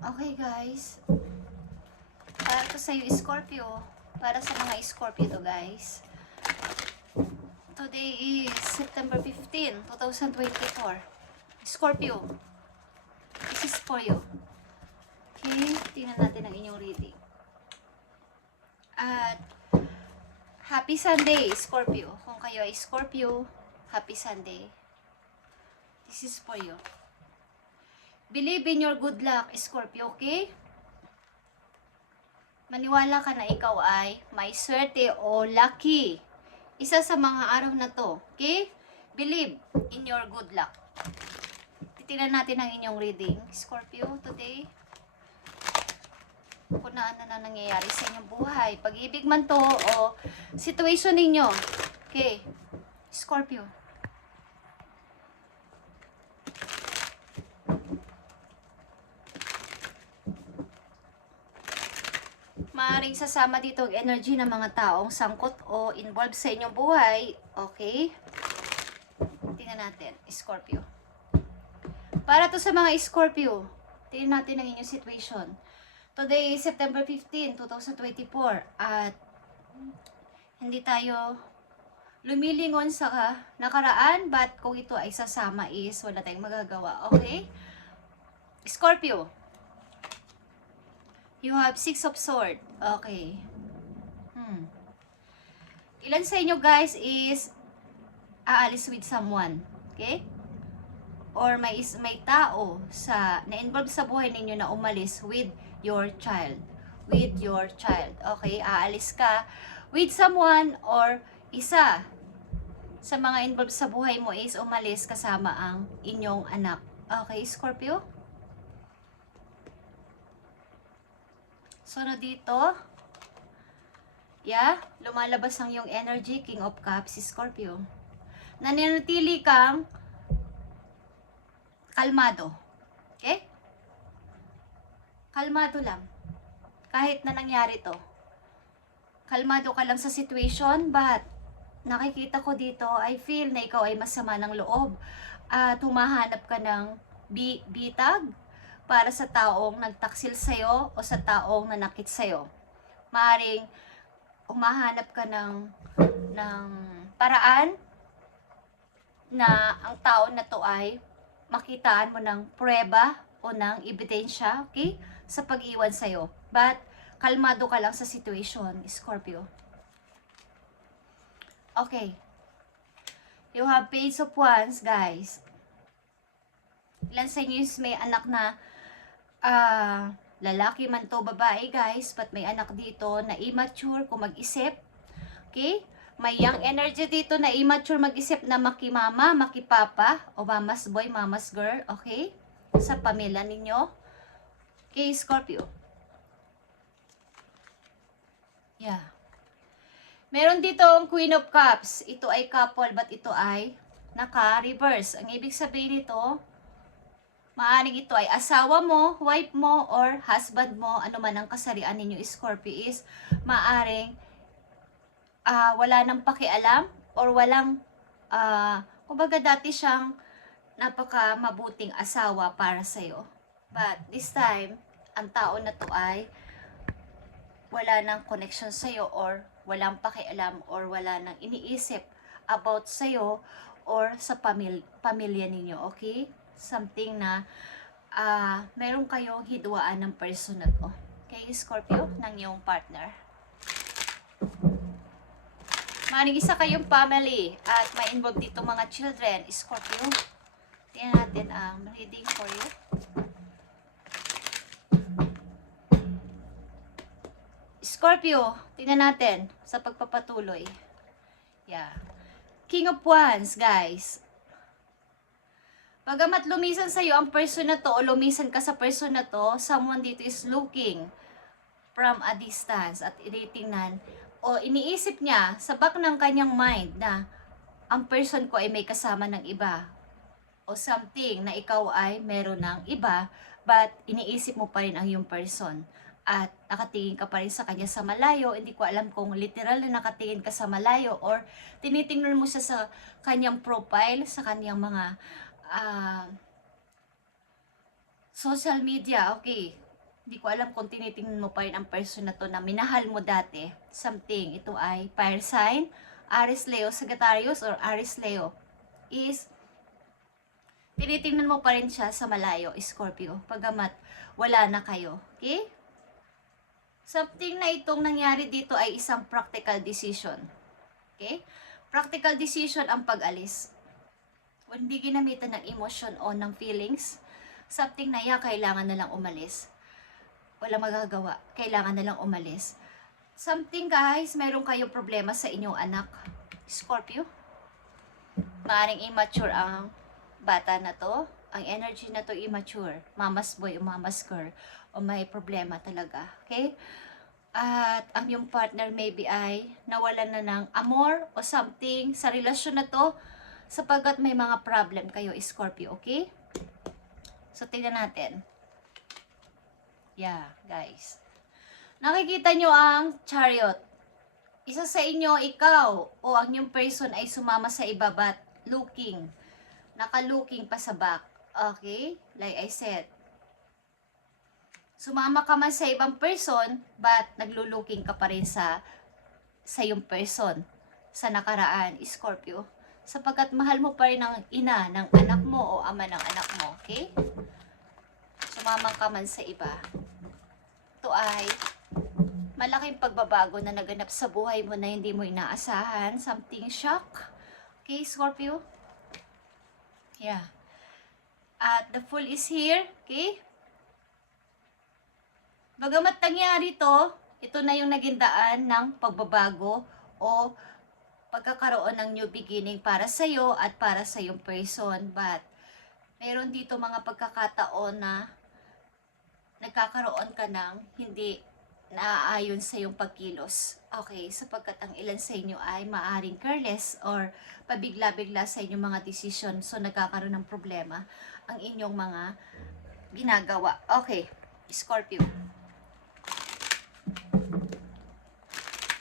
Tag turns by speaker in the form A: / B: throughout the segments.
A: Okay guys. Para to sa'yo Scorpio. Para sa mga Scorpio to guys. Today is September 15, 2024. Scorpio. This is for you. Okay, tingnan natin ang inyong reading. At Happy Sunday, Scorpio. Kung kayo ay Scorpio, Happy Sunday. This is for you. Believe in your good luck, Scorpio, okay? Maniwala ka na ikaw ay may swerte o lucky. Isa sa mga araw na to, okay? Believe in your good luck. Titingnan natin ang inyong reading, Scorpio, today. Kung na ano na nangyayari sa inyong buhay. Pag-ibig man to o situation ninyo. Okay. Scorpio. Maaring sasama dito ang energy ng mga taong sangkot o involved sa inyong buhay. Okay? Tingnan natin. Scorpio. Para to sa mga Scorpio, tingnan natin ang inyong situation. Today is September 15, 2024 at hindi tayo lumilingon sa nakaraan but kung ito ay sasama is wala tayong magagawa. Okay? Scorpio. You have six of sword. Okay. Hmm. Ilan sa inyo guys is aalis with someone. Okay? Or may is may tao sa na-involve sa buhay ninyo na umalis with your child. With your child. Okay? Aalis ka with someone or isa sa mga involved sa buhay mo is umalis kasama ang inyong anak. Okay, Scorpio? Sunod dito. Yeah, lumalabas ang yung energy, King of Cups, Scorpio. Nananatili kang kalmado. Okay? Kalmado lang. Kahit na nangyari to. Kalmado ka lang sa situation, but nakikita ko dito, I feel na ikaw ay masama ng loob. At humahanap ka ng bi bitag para sa taong nagtaksil sa'yo o sa taong nanakit sa'yo. Maaring umahanap ka ng, ng paraan na ang tao na to ay makitaan mo ng prueba o ng ebidensya, okay? Sa pag-iwan sa'yo. But, kalmado ka lang sa situation, Scorpio. Okay. You have page of wands, guys. Ilan sa inyo may anak na ah, lalaki man to babae guys, but may anak dito na immature kung mag-isip. Okay? May young energy dito na immature mag-isip na makimama, makipapa, o mama's boy, mama's girl. Okay? Sa pamilya ninyo. Okay, Scorpio. Yeah. Meron dito ang Queen of Cups. Ito ay couple, but ito ay naka-reverse. Ang ibig sabihin nito, Maaring ito ay asawa mo, wife mo, or husband mo, ano man ang kasarian ninyo, Scorpio is, maaring ah, wala nang pakialam or walang, ah, kumbaga dati siyang napaka mabuting asawa para sa'yo. But this time, ang tao na to ay wala nang connection sa'yo or walang pakialam or wala nang iniisip about sa'yo or sa pamil pamilya ninyo, okay? Something na ah meron kayong hidwaan ng person na to. Okay, Scorpio, ng iyong partner. Maring isa kayong family at may involved dito mga children, Scorpio. Tingnan natin ang reading for you. Scorpio, tingnan natin sa pagpapatuloy. Yeah. King of Wands, guys. Pagamat lumisan sa iyo ang person na to o lumisan ka sa person na to, someone dito is looking from a distance at initingnan o iniisip niya sa back ng kanyang mind na ang person ko ay may kasama ng iba o something na ikaw ay meron ng iba but iniisip mo pa rin ang yung person at nakatingin ka pa rin sa kanya sa malayo, hindi ko alam kung literal na nakatingin ka sa malayo or tinitingnan mo siya sa kanyang profile, sa kanyang mga ah, social media, okay. Di ko alam kung tinitingnan mo pa rin ang person na to na minahal mo dati. Something. Ito ay fire sign, Aries Leo, Sagittarius, or Aries Leo. Is, tinitingnan mo pa rin siya sa malayo, Scorpio. Pagamat wala na kayo. Okay? Something na itong nangyari dito ay isang practical decision. Okay? Practical decision ang pag-alis. Kung hindi ginamitan ng emotion o ng feelings, something na ya, kailangan na lang umalis. Walang magagawa. Kailangan na lang umalis. Something guys, meron kayo problema sa inyong anak. Scorpio. Maaring immature ang bata na to. Ang energy na to immature. Mama's boy o mama's girl. O may problema talaga. Okay? At ang yung partner maybe ay nawalan na ng amor o something sa relasyon na to sapagkat may mga problem kayo, Scorpio, okay? So, tingnan natin. Yeah, guys. Nakikita nyo ang chariot. Isa sa inyo, ikaw, o ang yung person ay sumama sa ibabat, looking. Naka-looking pa sa back. Okay? Like I said. Sumama ka man sa ibang person, but nagluluking ka pa rin sa sa yung person sa nakaraan, Scorpio. Sapagkat mahal mo pa rin ang ina ng anak mo o ama ng anak mo, okay? Sumama ka man sa iba. Ito ay malaking pagbabago na naganap sa buhay mo na hindi mo inaasahan. Something shock. Okay, Scorpio? Yeah. At the fool is here. Okay? Bagamat nangyari to, ito na yung naging daan ng pagbabago o pagkakaroon ng new beginning para sa iyo at para sa iyong person. But, meron dito mga pagkakataon na nagkakaroon ka ng hindi naaayon sa iyong pagkilos. Okay, sapagkat ang ilan sa inyo ay maaring careless or pabigla-bigla sa inyong mga decision. So, nagkakaroon ng problema ang inyong mga ginagawa. Okay, Scorpio.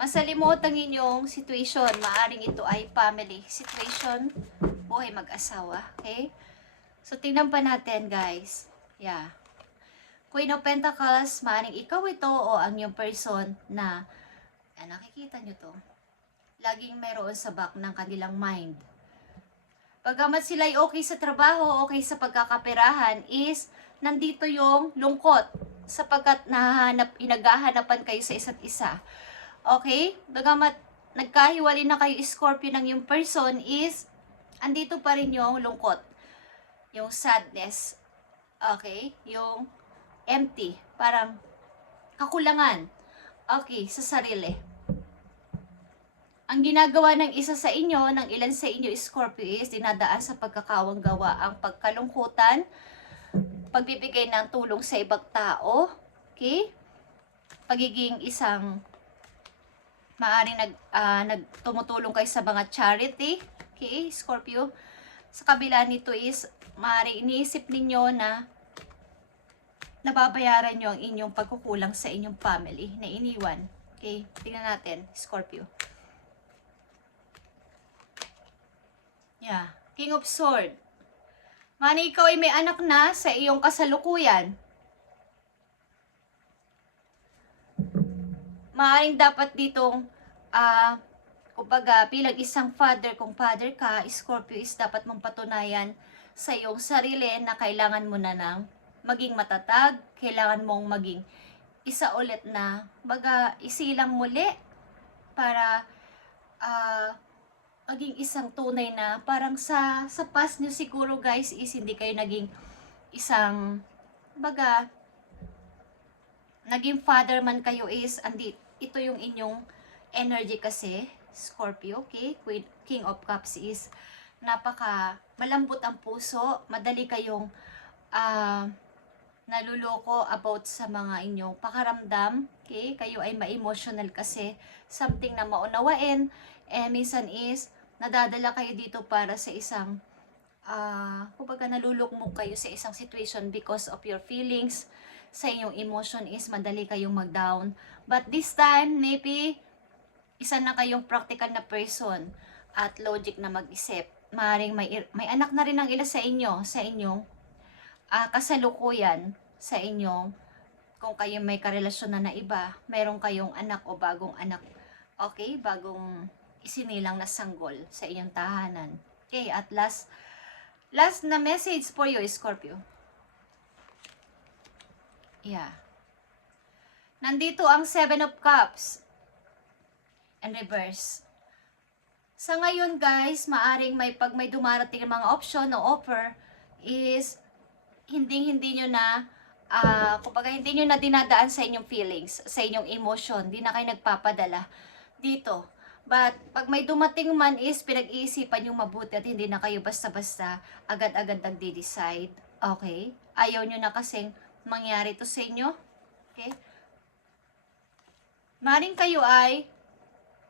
A: Masalimuot ang inyong situation. Maaring ito ay family situation, buhay mag-asawa. Okay? So, tingnan pa natin, guys. Yeah. Queen of Pentacles, maaring ikaw ito o ang yung person na, ah, nakikita nyo to, laging meron sa back ng kanilang mind. Pagamat sila ay okay sa trabaho, okay sa pagkakaperahan, is nandito yung lungkot sapagkat nahanap, inagahanapan kayo sa isa't isa. Okay? Bagamat nagkahiwalay na kayo Scorpio ng yung person is andito pa rin yung lungkot. Yung sadness. Okay? Yung empty. Parang kakulangan. Okay, sa sarili. Ang ginagawa ng isa sa inyo, ng ilan sa inyo Scorpio is dinadaan sa pagkakawang gawa ang pagkalungkutan, pagbibigay ng tulong sa ibang tao, okay? Pagiging isang maaring nag, ah, nagtumutulong kayo sa mga charity, okay, Scorpio. Sa kabila nito is, maaring iniisip ninyo na nababayaran nyo ang inyong pagkukulang sa inyong family na iniwan. Okay, tingnan natin, Scorpio. Yeah, King of Sword. Mani ikaw ay may anak na sa iyong kasalukuyan. Maaring dapat ditong, ah, kumbaga, bilang isang father, kung father ka, Scorpio is dapat mong patunayan sa iyong sarili na kailangan mo na ng maging matatag, kailangan mong maging isa ulit na, baga, isilang muli para ah, maging isang tunay na parang sa sa past nyo siguro guys is hindi kayo naging isang baga naging father man kayo is andi ito yung inyong energy kasi Scorpio okay? King of Cups is napaka malambot ang puso. Madali kayong ah naluloko about sa mga inyong pakaramdam okay? Kayo ay ma-emotional kasi something na maunawain. Eh minsan is nadadala kayo dito para sa isang ah kumbaga nalulukmok kayo sa isang situation because of your feelings sa inyong emotion is madali kayong mag-down. But this time, maybe, isa na kayong practical na person at logic na mag-isip. Maring may, may anak na rin ang ila sa inyo, sa inyong ah, kasalukuyan, sa inyong kung kayo may karelasyon na na iba, meron kayong anak o bagong anak, okay, bagong isinilang na sanggol sa inyong tahanan. Okay, at last, last na message for you, Scorpio. Yeah. Nandito ang Seven of Cups and reverse. Sa ngayon guys, maaring may pag may dumarating ng mga option o offer is hindi hindi nyo na ah kumbaga hindi nyo na dinadaan sa inyong feelings, sa inyong emotion, hindi na kayo nagpapadala dito. But pag may dumating man is pinag-iisipan yung mabuti at hindi na kayo basta-basta agad-agad nagde-decide. Okay? Ayaw nyo na kasing mangyari to sa inyo. Okay? Maring kayo ay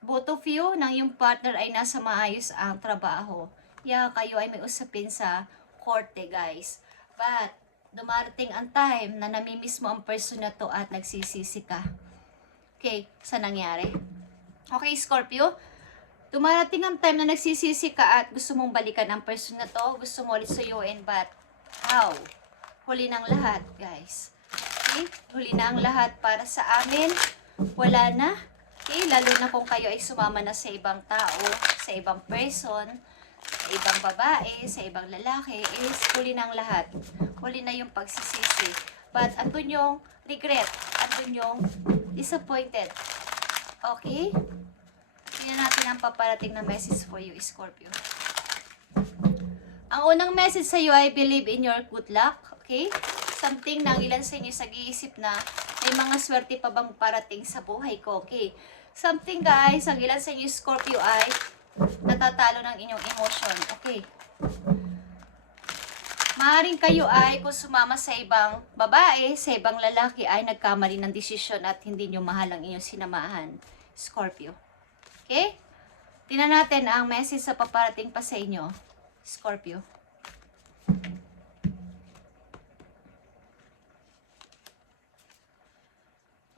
A: both of you ng yung partner ay nasa maayos ang trabaho. Yeah, kayo ay may usapin sa korte, guys. But, dumarating ang time na namimiss mo ang person na to at nagsisisi ka. Okay, sa nangyari. Okay, Scorpio? Dumarating ang time na nagsisisi ka at gusto mong balikan ang person na to, gusto mo ulit suyuin, but how? Huli ng lahat, guys. Okay? Huli na ang lahat para sa amin. Wala na. Okay? Lalo na kung kayo ay sumama na sa ibang tao, sa ibang person, sa ibang babae, sa ibang lalaki, is huli ng lahat. Huli na yung pagsisisi. But andun yung regret, andun yung disappointed. Okay? Tingnan natin ang paparating na message for you, Scorpio. Ang unang message sa iyo ay believe in your good luck. Okay? Something na ilan sa inyo sa-iisip na may mga swerte pa bang parating sa buhay ko. Okay? Something guys, ang ilan sa inyo Scorpio ay natatalo ng inyong emotion. Okay? Maaring kayo ay kung sumama sa ibang babae, sa ibang lalaki ay nagkamali ng desisyon at hindi nyo mahal ang inyong sinamahan. Scorpio. Okay? Tingnan natin ang message sa paparating pa sa inyo. Scorpio.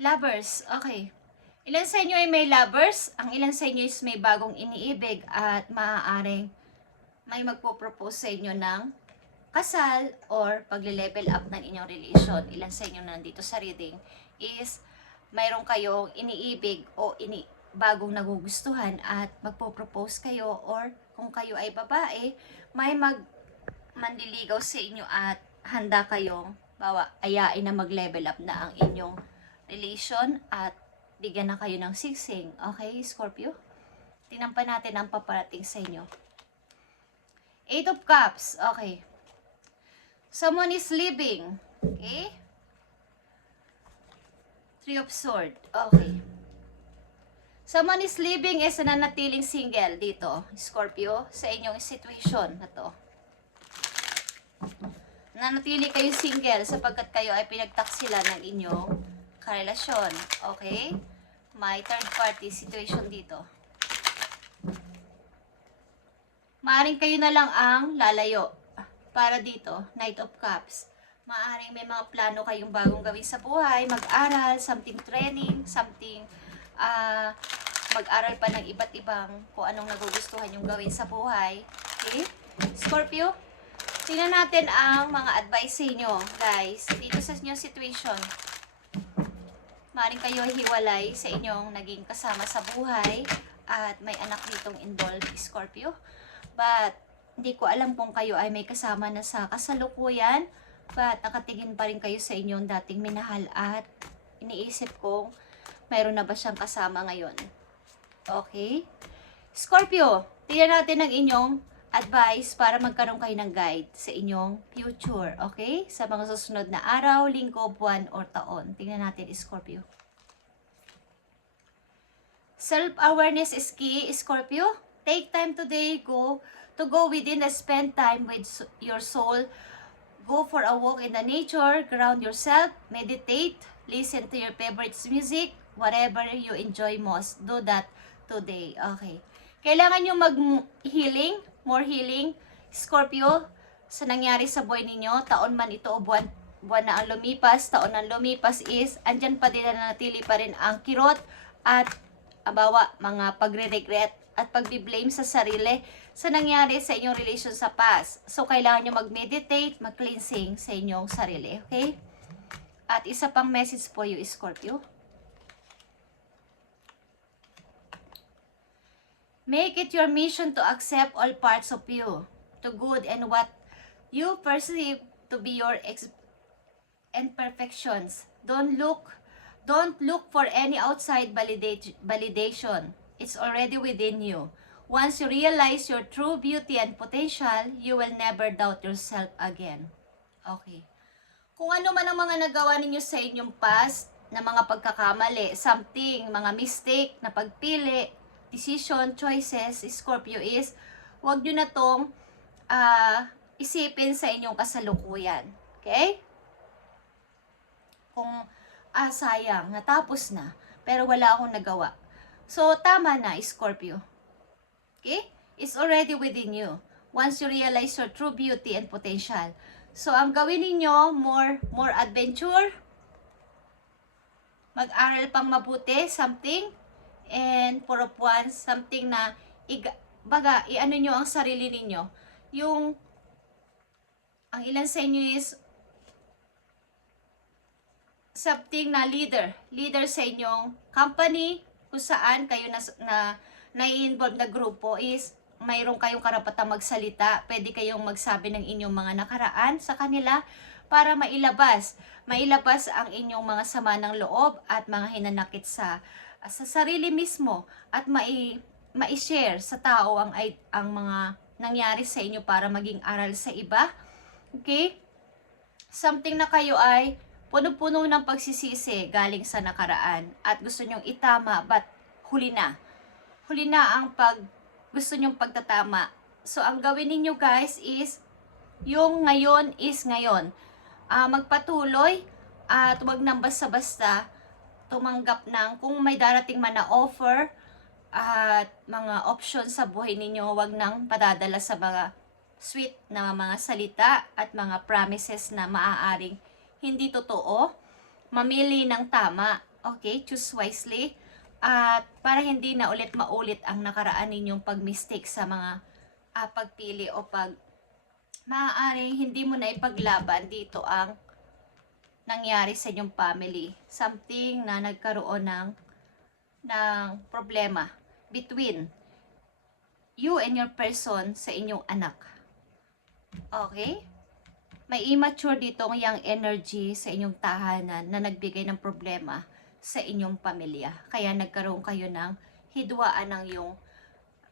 A: Lovers. Okay. Ilan sa inyo ay may lovers? Ang ilan sa inyo is may bagong iniibig at maaaring may magpo-propose sa inyo ng kasal or pagle-level up ng inyong relation. Ilan sa inyo na nandito sa reading is mayroon kayong iniibig o ini bagong nagugustuhan at magpo-propose kayo or kung kayo ay babae, may mag manliligaw sa inyo at handa kayong bawa ayain na mag-level up na ang inyong relation at bigyan na kayo ng sigsing. Okay, Scorpio? Tingnan pa natin ang paparating sa inyo. Eight of Cups. Okay. Someone is leaving. Okay? Three of Sword. Okay. Someone is living is nanatiling single dito, Scorpio, sa inyong situation na to. Nanatili kayo single sapagkat kayo ay pinagtaksilan ng inyong karelasyon. Okay? May third party situation dito. Maaring kayo na lang ang lalayo para dito, Knight of Cups. Maaring may mga plano kayong bagong gawin sa buhay, mag-aral, something training, something ah mag-aral pa ng iba't ibang kung anong nagugustuhan yung gawin sa buhay. Okay? Scorpio, tingnan natin ang mga advice sa inyo, guys, dito sa inyong situation. Maring kayo hiwalay sa inyong naging kasama sa buhay at may anak ditong involved, Scorpio. But, hindi ko alam kung kayo ay may kasama na sa kasalukuyan, but nakatingin pa rin kayo sa inyong dating minahal at iniisip kong mayroon na ba siyang kasama ngayon. Okay? Scorpio, tingnan natin ang inyong advice para magkaroon kayo ng guide sa inyong future. Okay? Sa mga susunod na araw, linggo, buwan, or taon. Tingnan natin, Scorpio. Self-awareness is key, Scorpio. Take time today go to go within and spend time with your soul. Go for a walk in the nature, ground yourself, meditate, listen to your favorite music, whatever you enjoy most. Do that today. Okay. Kailangan nyo mag-healing, more healing, Scorpio, sa nangyari sa buhay ninyo, taon man ito o buwan, buwan na ang lumipas, taon na lumipas is, andyan pa din na natili pa rin ang kirot at abawa, mga pagre-regret at pagbi-blame sa sarili sa nangyari sa inyong relation sa past. So, kailangan nyo mag-meditate, mag-cleansing sa inyong sarili. Okay? At isa pang message po you, Scorpio. Make it your mission to accept all parts of you, to good and what you perceive to be your imperfections. Don't look, don't look for any outside validate- validation. It's already within you. Once you realize your true beauty and potential, you will never doubt yourself again. Okay. Kung ano man ang mga nagawa ninyo sa inyong past, na mga pagkakamali, something, mga mistake na pagpili, decision, choices, Scorpio is, wag nyo na tong ah, isipin sa inyong kasalukuyan. Okay? Kung, ah, sayang, natapos na, pero wala akong nagawa. So, tama na, Scorpio. Okay? It's already within you. Once you realize your true beauty and potential. So, ang gawin ninyo, more, more adventure, mag-aral pang mabuti, something, and for of once, something na, iga, baga, i-ano nyo ang sarili ninyo. Yung, ang ilan sa inyo is, something na leader. Leader sa inyong company, kung saan kayo na, na, na-involve na grupo is, mayroon kayong karapatang magsalita. Pwede kayong magsabi ng inyong mga nakaraan sa kanila para mailabas. Mailabas ang inyong mga sama ng loob at mga hinanakit sa sa sarili mismo at mai mai-share sa tao ang ang mga nangyari sa inyo para maging aral sa iba. Okay? Something na kayo ay puno-puno ng pagsisisi galing sa nakaraan at gusto nyong itama but huli na. Huli na ang pag gusto nyong pagtatama. So, ang gawin ninyo guys is yung ngayon is ngayon. Ah, magpatuloy at huwag nang basta-basta tumanggap ng kung may darating man na offer at mga options sa buhay ninyo, huwag nang padadala sa mga sweet na mga salita at mga promises na maaaring hindi totoo. Mamili ng tama. Okay? Choose wisely. At para hindi na ulit maulit ang nakaraan ninyong pag-mistake sa mga ah, pagpili o pag maaaring hindi mo na ipaglaban dito ang nangyari sa inyong family. Something na nagkaroon ng, ng problema between you and your person sa inyong anak. Okay? May immature dito yung energy sa inyong tahanan na nagbigay ng problema sa inyong pamilya. Kaya nagkaroon kayo ng hidwaan ng yung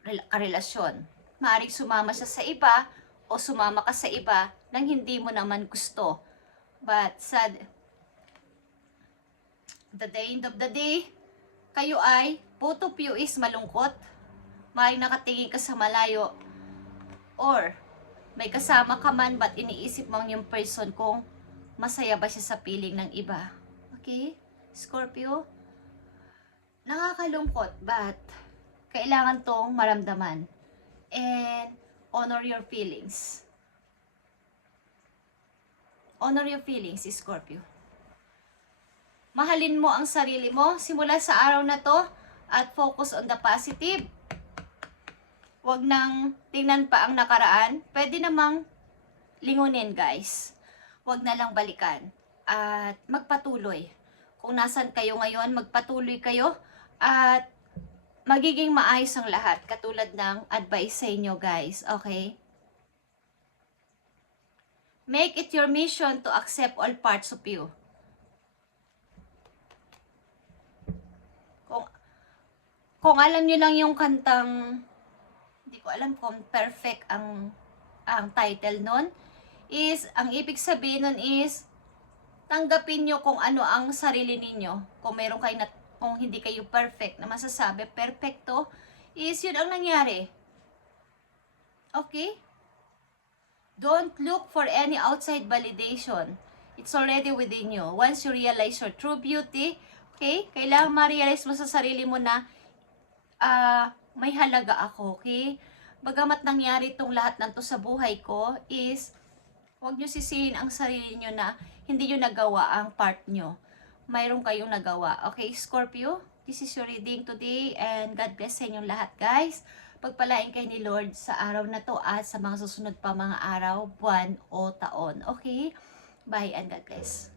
A: rela- karelasyon. Maaring sumama siya sa iba o sumama ka sa iba nang hindi mo naman gusto. But sad, the end of the day, kayo ay, both of you is malungkot. Maaring nakatingin ka sa malayo. Or, may kasama ka man but iniisip mo yung person kung masaya ba siya sa piling ng iba. Okay? Scorpio? Nakakalungkot but kailangan tong maramdaman. And honor your feelings. Honor your feelings, Scorpio. Mahalin mo ang sarili mo simula sa araw na to at focus on the positive. Huwag nang tingnan pa ang nakaraan. Pwede namang lingunin, guys. Huwag na lang balikan. At magpatuloy. Kung nasan kayo ngayon, magpatuloy kayo. At magiging maayos ang lahat. Katulad ng advice sa inyo, guys. Okay? Make it your mission to accept all parts of you. Kung, kung alam niyo lang yung kantang hindi ko alam kung perfect ang ang title nun is ang ibig sabihin nun is tanggapin nyo kung ano ang sarili ninyo. Kung meron kayo na kung hindi kayo perfect na masasabi perfecto is yun ang nangyari. Okay don't look for any outside validation it's already within you once you realize your true beauty okay kailangan ma-realize mo sa sarili mo na ah may halaga ako, okay? Bagamat nangyari itong lahat ng to sa buhay ko is huwag nyo sisihin ang sarili nyo na hindi nyo nagawa ang part nyo. Mayroon kayong nagawa. Okay, Scorpio? This is your reading today and God bless sa inyong lahat, guys. Pagpalain kayo ni Lord sa araw na to at sa mga susunod pa mga araw, buwan o taon. Okay? Bye and God bless.